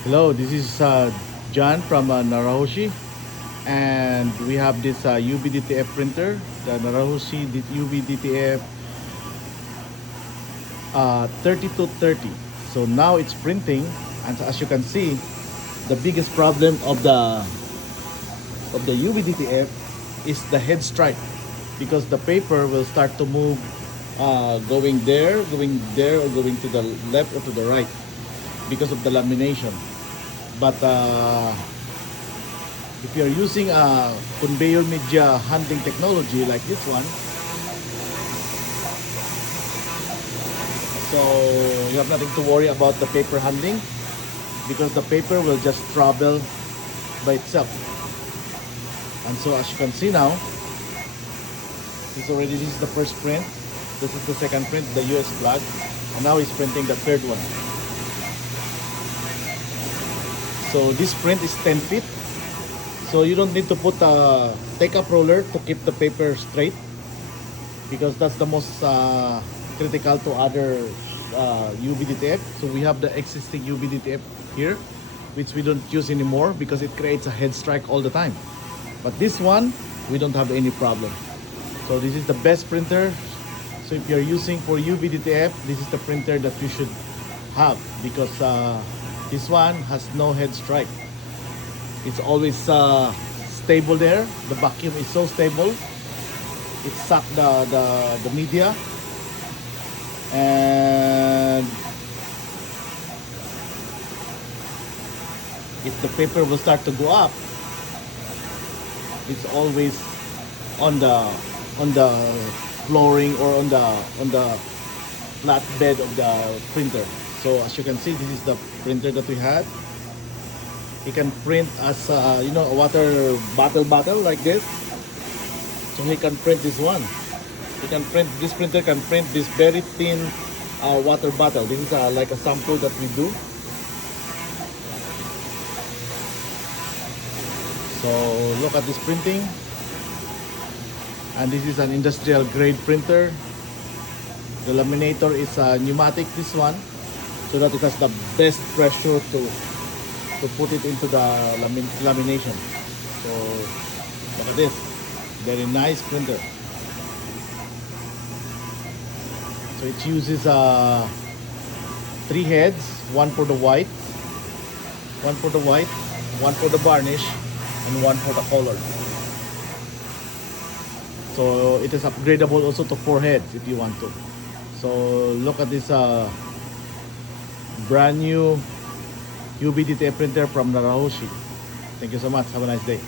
Hello, this is John from Naruhoshi, and we have this UV-DTF printer, the Naruhoshi UV-DTF 3230. So now it's printing, and as you can see, the biggest problem of the UV-DTF is the head strike, because the paper will start to move, going there, or going to the left or to the right because of the lamination. But if you're using a conveyor media handling technology like this one, so you have nothing to worry about the paper handling, because the paper will just travel by itself. And so as you can see now, this is the first print, this is the second print, the US flag, and now he's printing the third one. So this print is 10 feet. So you don't need to put a take-up roller to keep the paper straight, because that's the most critical to other UV-DTF. So we have the existing UV-DTF here, which we don't use anymore because it creates a head strike all the time. But this one, we don't have any problem. So this is the best printer. So if you're using for UV-DTF, this is the printer that you should have, because this one has no head strike. It's always stable there. The vacuum is so stable. It sucks the media, and if the paper will start to go up, it's always on the flooring or on the flat bed of the printer. So as you can see, this is the printer that we had. He can print as a water bottle like this. So he can print this one. This printer can print this very thin water bottle. This is like a sample that we do. So look at this printing. And this is an industrial grade printer. The laminator is pneumatic, this one, so that it has the best pressure to put it into the lamination. So look at this, very nice printer. So it uses 3 heads, one for the white, one for the varnish, and one for the color. So it is upgradable also to 4 heads if you want to. So look at this brand new UV-DTF printer from Naruhoshi. Thank you so much. Have a nice day.